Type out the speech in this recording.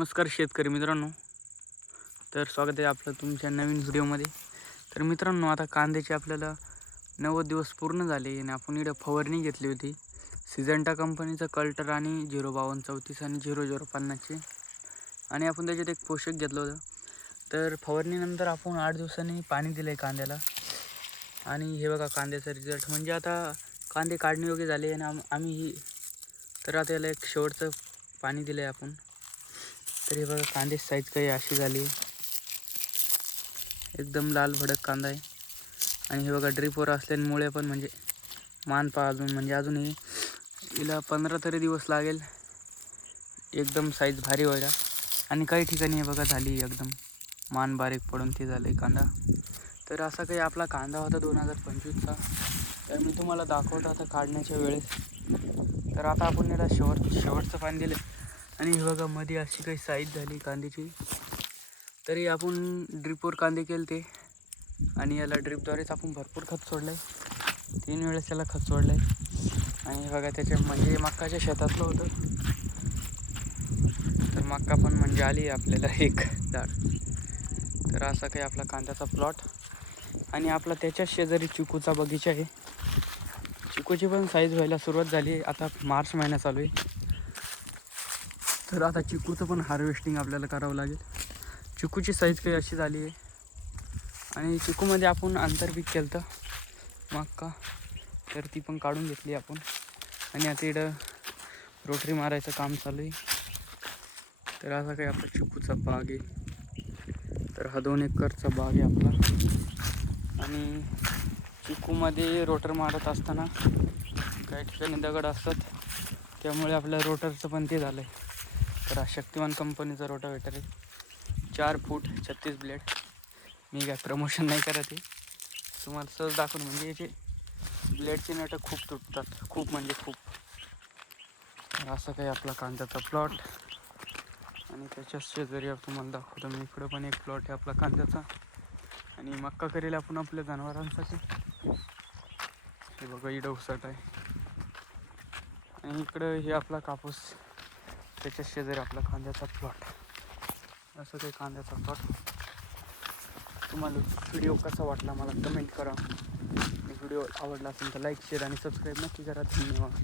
नमस्कार शेतकरी मित्रांनो. तर स्वागत आहे आपलं तुमच्या नवीन व्हिडिओमध्ये. तर मित्रांनो, आता कांद्याचे आपल्याला 90 दिवस पूर्ण झाले आणि आपण इकडं फवारणी घेतली होती सिजंटा कंपनीचं कल्टर आणि 05234 आणि 0050चे, आणि आपण त्याच्यात एक पोषक घेतलं होतं. तर फवारणीनंतर आपण 8 दिवसांनी पाणी दिलं आहे कांद्याला, आणि हे बघा कांद्याचा रिझल्ट. म्हणजे आता कांदे काढणीयोग्य झाले आणि आम्ही तर आता याला एक शेवटचं पाणी दिलं आहे आपण. तर हे बघा कांद्याची साईज काही अशी झाली, एकदम लाल भडक कांदा आहे. आणि हे बघा ड्रिपवर असल्यामुळे पण म्हणजे मान पहा अजून, म्हणजे अजूनही हिला 15 तरी दिवस लागेल एकदम साईज भारी व्हायला. आणि काही ठिकाणी हे बघा झाली एकदम मान बारीक पडून ते झालं कांदा. तर असा काही आपला कांदा होता 2025चा. तर मी तुम्हाला दाखवतो आता काढण्याच्या वेळेस. तर आता आपण याला शेवटचं पाणी दिलं आणि हे बघा मध्ये अशी काही साईज झाली कांद्याची. तरी आपण ड्रिपवर कांदे केले ते, आणि याला ड्रिपद्वारेच आपण भरपूर खत सोडलं आहे. 3 वेळेस त्याला खत सोडलं आहे. आणि हे बघा त्याच्या म्हणजे मक्काच्या शेतातलं होतं. तर मक्का पण म्हणजे आली आपल्याला एक झाड. तर असा काही आपला कांद्याचा प्लॉट. आणि आपला त्याच्याच शेजारी चिकूचा बगीचा आहे. चिकूची पण साईज व्हायला सुरुवात झाली. आता मार्च महिना चालू आहे. तर आता चिकूचं पण हार्वेस्टिंग आपल्याला करावं लागेल. चिकूची साईज काही अशी झाली आहे. आणि चिकूमध्ये आपण आंतरपीक केलं होतं मक्का, तर ती पण काढून घेतली आपण. आणि आता इकडं रोटरी मारायचं काम चालू आहे. तर असा काही आपला चिकूचा बाग आहे. तर हा 2 एकरचा बाग आहे आपला. आणि चिकूमध्ये रोटर मारत असताना काही ठिकाणी दगड असतात, त्यामुळे आपल्या रोटरचं पण ते झालं आहे. तर हा शक्तिमान कंपनीचा रोटावेटर आहे, 4 फूट 36 ब्लेड. मी काय प्रमोशन नाही करत आहे, तुम्हाला सहज दाखवून. म्हणजे याचे ब्लेडचे नट खूप तुटतात, खूप म्हणजे खूप. तर असं काही आपला कांद्याचा प्लॉट. आणि त्याच्याच शेजारी तुम्हाला दाखवतो मी, इकडं पण एक प्लॉट आहे आपला कांद्याचा. आणि मक्का करेल आपण आपल्या जनावरांसाठी. हे बघा इकडं उसट आहे, आणि इकडं हे आपला कापूस. त्याच्या शेजारी आपला कांद्याचा प्लॉट. असं काही कांद्याचा प्लॉट. तुम्हाला व्हिडिओ कसा वाटला मला कमेंट करा. व्हिडिओ आवडला असेल तर लाईक शेअर आणि सबस्क्राईब नक्की करा. धन्यवाद.